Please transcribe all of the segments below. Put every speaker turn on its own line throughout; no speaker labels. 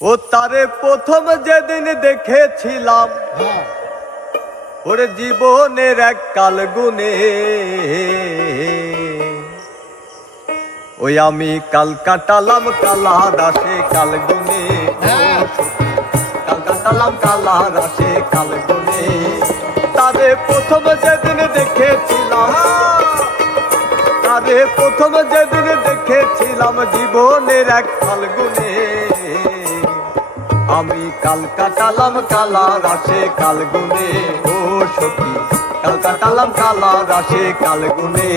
ও তারে প্রথম যেদিন দেখেছিলাম ওরে জীবনের এক কাল গুনে ওই আমি কাল কাটালাম কালা দাসে কাল গুনে কাল কাটালাম কালা দাসে কাল গুনে তারে প্রথম যেদিন দেখেছিলাম তারে প্রথম যেদিন দেখেছিলাম জীবনের এক ফাল্গুনে আমি কাল কাটালাম কালা রাশে কাল গুনে ও সখী, কাল কাটালাম কালা রাশে কাল
গুনে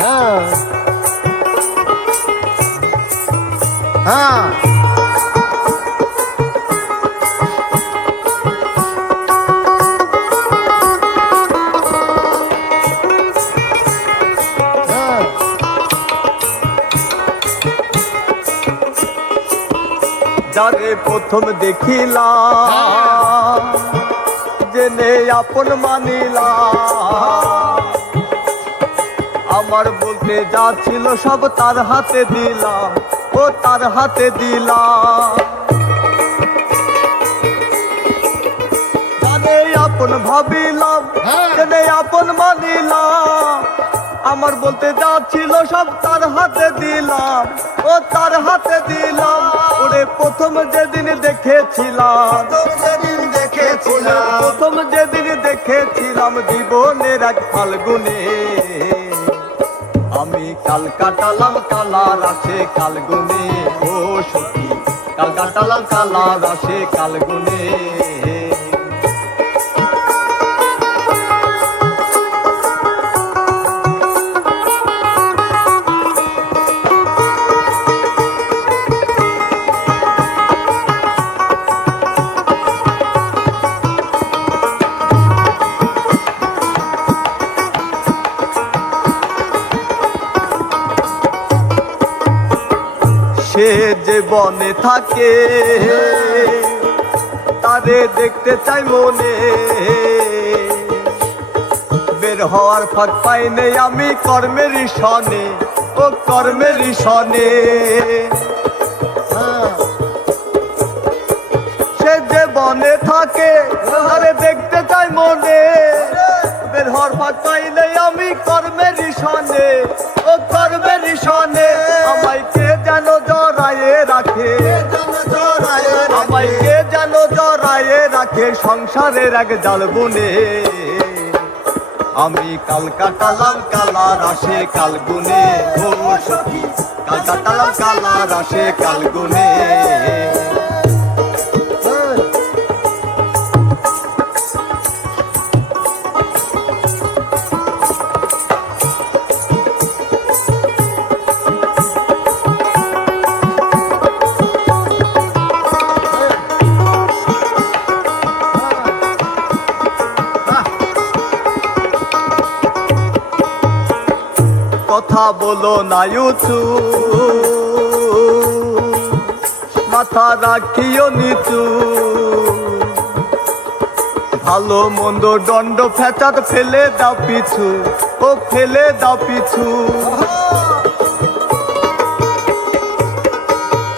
হ্যাঁ। হ্যাঁ।
যারে প্রথম দেখিলাম জেনে আপন মানিলাম। আমার বলতে যা ছিল সব তার হাতে দিলাম ও তার হাতে দিলাম। আপন ভাবিলাম। জেনে আপন মানিলাম। আমার বলতে যা ছিল সব তার হাতে দিলাম ও তার হাতে দিলাম। প্রথম যেদিন দেখেছিলাম
দেখেছিলাম।
প্রথম যেদিন দেখেছিলাম জীবনের এক ফাল্গুনে। আমি কাল কাটালাম কালা রাশে কালগুনে। ও সখী কাল কাটালাম কালা রাশে কালগুনে। সে যে বনে থাকে। তারে দেখতে চাই মনে। বের হওয়ার ফাঁক নেই আমি কর্মের সনে ও কর্মের সনে
হ্যাঁ।
সে যে বনে থাকে, তারে দেখতে চাই মনে। বের হওয়ার ফাঁক পাই নেই আমি কর্মের সনে ও কর্মের সনে আমায় জড়ায়ে রাখে। আমায় কে যেন জড়ায়ে রাখে সংসারের এক জাল বুনে আমি কাল কাটালাম কালার রাশে কাল গুনে ও সখী, কাল কাটালাম কালার রাশে কাল গুনে কথা বলো না ইউচু মাথা রাখিও নিচু। ভালো মন্দ দণ্ড ফেচাত ফেলে দাও পিছু, ও ফেলে দাও পিছু।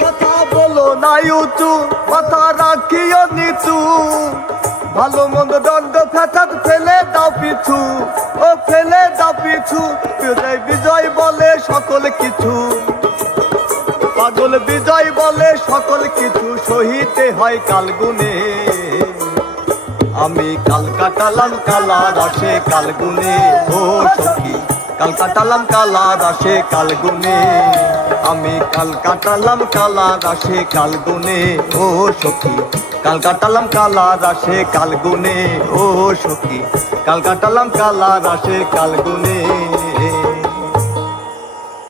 কথা বলো না ইউচু মাথা রাখিও নিচু। ভালো মন্দ দণ্ড ফেচাত ফেলে দাও পিছু। ও ফেলে দাও পিছু। বিজয় বিজয় বলে সকল কিছু। পাগল, বিজয় বলে সকল কিছু। সহিতে হয় কালগুনে আমি কাল কাটালাম কালা রাশে কালগুনে ও সখী কাল কাটালাম কালা রাশে কালগুনে আমি কাল কাটালাম কালা রাশে কাল গুনে ও সখী। কাল কাটালাম কালা রাশে কাল গুনে ও সখী। কাল কাটালাম কালা রাশে কালগুনে।